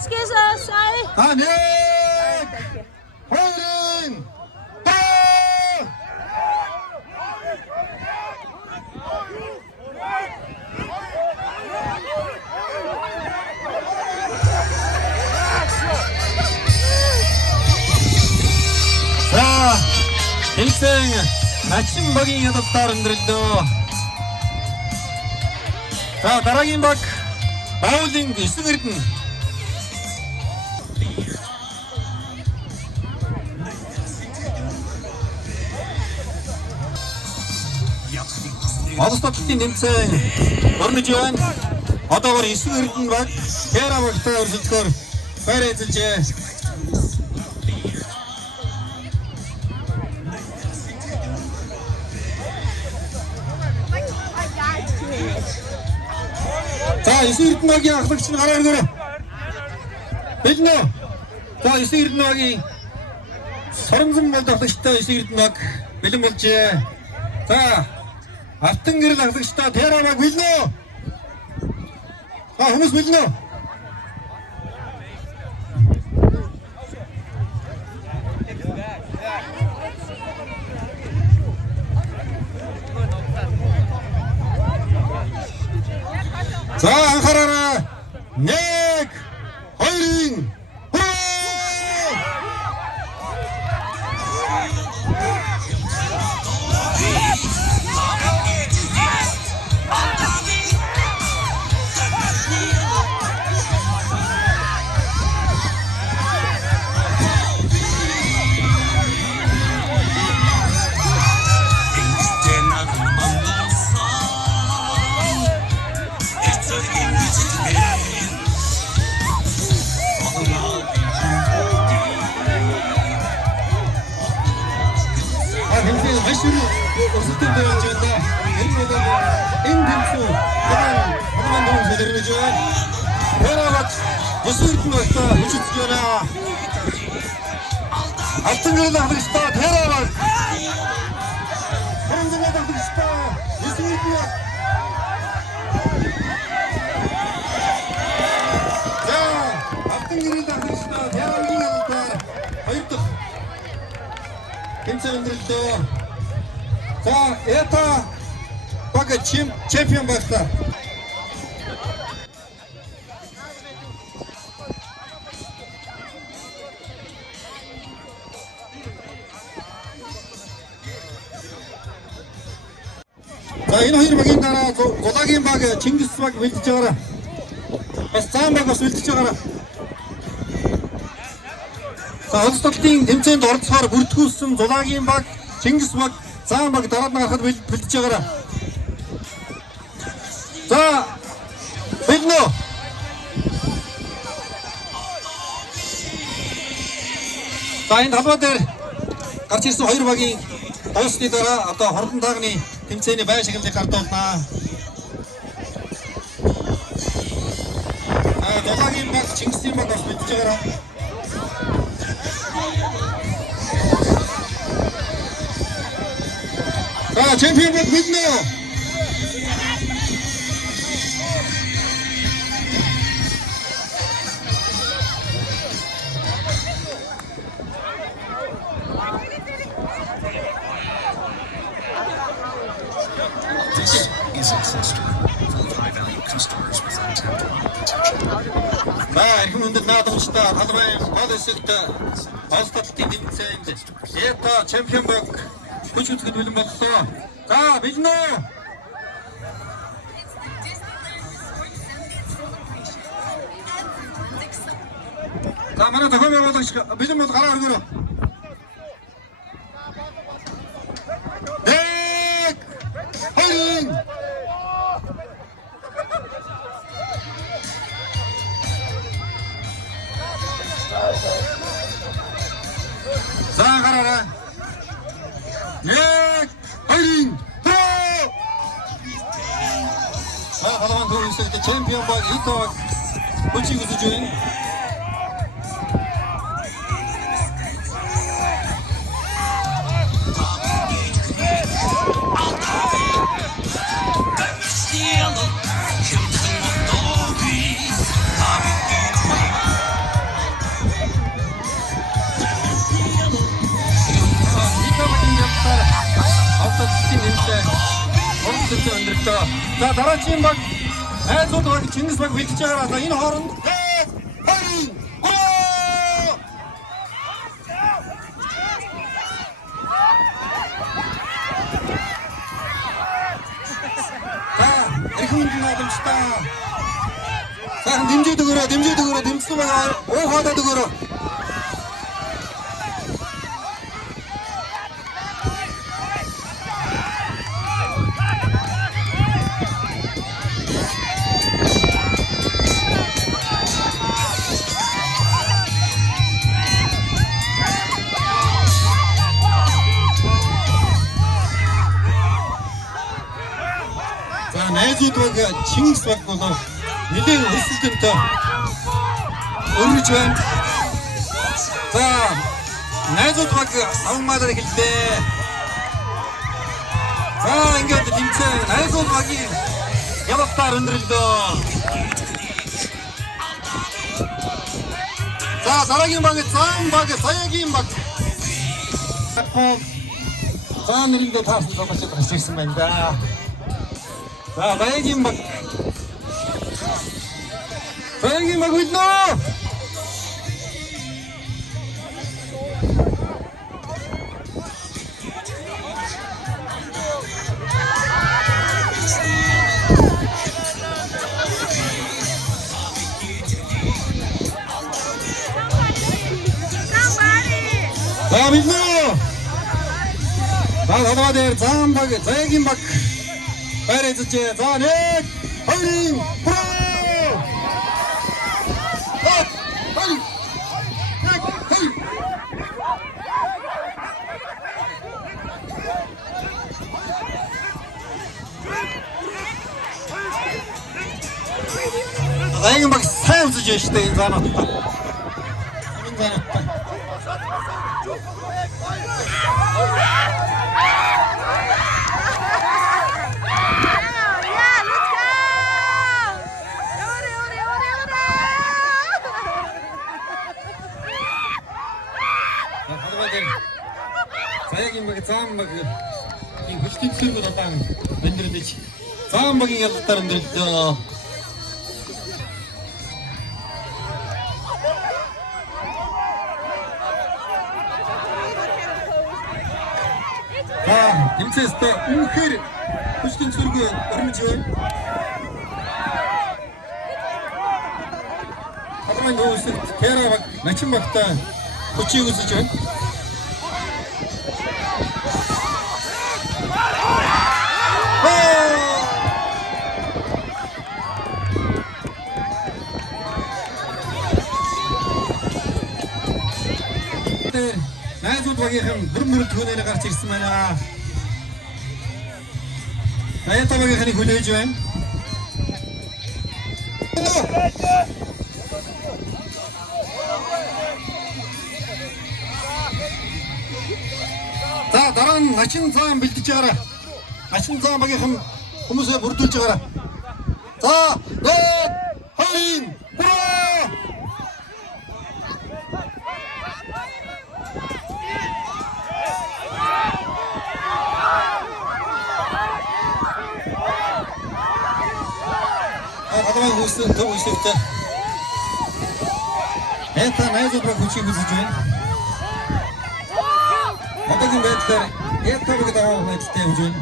Excuse us, sorry. Nick! Holding! 자, 일생 아침 버깅 여덟달은들도 자, 다라긴 박 바울딩 이스그리튼 Одоста битгий нэмцэн өрнөж байна. Одоогоор 9 эрдэнэ баг Кера багтай өрсөлдөхөөр байр эзэлжээ. За 9 эрдэнэ багийн ахлагч нь гараа өргөөрэй. Бэлнэ. За 9 эрдэнэ багийн соромзон болд ахлагчтай 9 эрдэнэ баг бэлэн болжээ. За Алтан гэрэл ахлагчтай Тера баг бэлнэ. Хүмүүс бэлнэ. За анхаараарай. 1 2 Өрсөлдөөн дээрж байна. Энэ бол энэ тэмцүү хаан дөрөв сэлэрнэж байна. Тэрагт өсвөрдөн болтой хүчтэй байна. Алтан гэрэл ахлагчтай Тэрагт Хонзон ахлагчтай өсвөрдөн Алтан гэрэл ахлагчтай Тэрагийн алдар хоёр дахь тэмцээн өндөрлөө. За, это пока чемпион бахта. За, энэ хоёр багийн дараа Зулагийн баг Чингис баг бэлдэж байгаарай. Бас Цаан баг бас бэлдэж байгаарай. За, Олзтолтын тэмцээнд оролцохоор бүртгүүлсэн Зулагийн баг, Чингис баг Цаан баг дараад нь гарахад бэлдэж байгаарай. За, бэлнэ. За, энэ талбай дээр гарч ирсэн хоёр багийн дуусны дараа одоо хордон таагны тэмцээний байн шагналыг гардуулнаа. Зулагийн баг, Чингисийн баг бас бэлдэж байгаарай. Чемпион баг бэлнэ. This is Ancestor, full of high-value customers with untapped market potential. Эрхэм хүндэт наадамжтай талбай полисэлд Олзтолтын тэмцээнд Эта чемпион баг хүч үзэхэд бэлэн боллоо. За, бэлнэ. За, манай зохион байгуулагч бэлэн бол гараа өргөөрэй. За, гараарай. 1 2 За, халуун төвөөсөө чемпион баг Итог хүчийг үзэж байна. өндөрлөлтөө. За дараагийн баг Найзууд баг Чингис баг бэлтэж байгаа. За энэ хооронд 20 гол! За эрхэм наадамжтай. За дэмжиж өгөөрэй, дэмжсэн байгаа. Уухадад өгөөрэй. Найзууд баг Чингис баг бол нэлээд өрсөлдөнтэй өргөж байна. За найзууд баг авмаараа хэллээ. За ингээд тэмцээн найзууд багийн явалтаар өндөрлөө. За дараагийн баг Зам баг, Саягийн баг. За нэрэндээ таасан зогсож ирсэн байна да. За Баягийн баг үлнэ. За үлнэ. За даваад Зам баг, Баягийн баг Баярцээ. За нэг 20 про. Баян баг сайн үзэж байна шүү дээ энэ заануудтай. Энэ заануудтай. Саягийн баг Зам баг энэ хүчтэй цэвэр удаан өндөрлөж Зам багийн ялалтаар өндөрлөө. За тэмцээстэй үнэхээр хүчтэй цэвэргүй өрнөж байна. Хадмын нөөцөд Кера баг Начин багтай хүчийг үзэж байна. Найзууд багийнхан бүр төгөөнөө гарч ирсэн байна. Найзууд багийнхны хүлээж байна. За дараа нь Начин Зам бэлдэж байгаарай. Начин Зам багийнхан хүмүүсээ бүрдүүлж байгаарай. За 1 2 Хадмын хүссэн төв үсэгтэй. Это найзууд баг хүчийг үзэж байна. Одоогийн байдлаар это баг даваа байдалтай явж байна.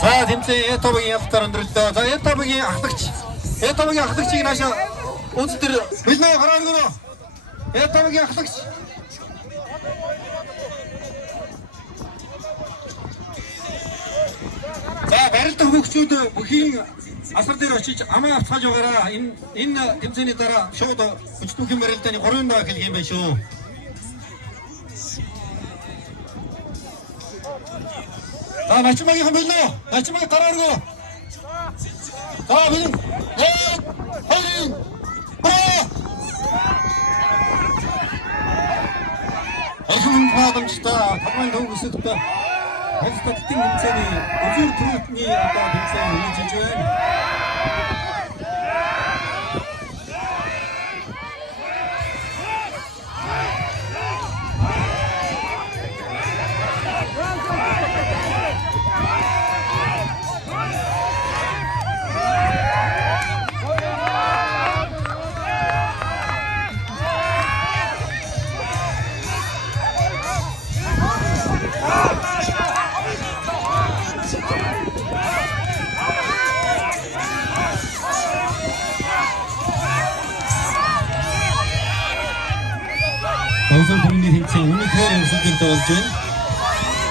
За тэмцээн Этовгийн ялтаар өндөрлөө. За Этовгийн ахлагчийг наашаа үндэстэр бэлнээ гараад өгнө. Этовгийн ахлагч. За барилдах хөгчүүд бүхийн асар дээр очиж амаа авцгааж байгаараа. Энэ тэмцээний дараа шууд өчтөнхийн барилдааны 3 даа хэлэх юм байна шүү. За Начин багийнхан бэлнэ. Начин баг гараад өгнө. За бэлэн. 1 2 3 Улсын халамжтай таван төв өсөлтөд Хонцтой тэтэн тэмцээний үзүүр төрөлтний одоо тэмцээн хийж байна. Онцгой коммуни тэмцээн өмнөхөр өсөлтөд болж байна.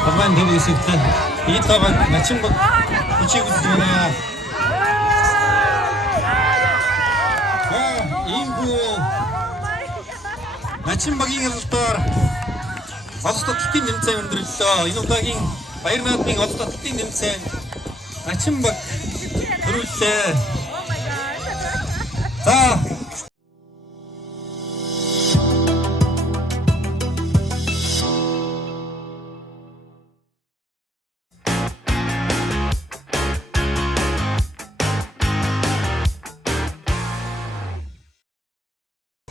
Таван төв өсөлтөд ийм таван Начинбаг хүчийг үзэж байна. Иймгүй Начинбагийн ялалтаар Олстой тэтийн тэмцээн өндөрлөө. Энэ удаагийн Баяр наадмын Олстой тэтийн тэмцээн Начинбаг төрүүллээ. За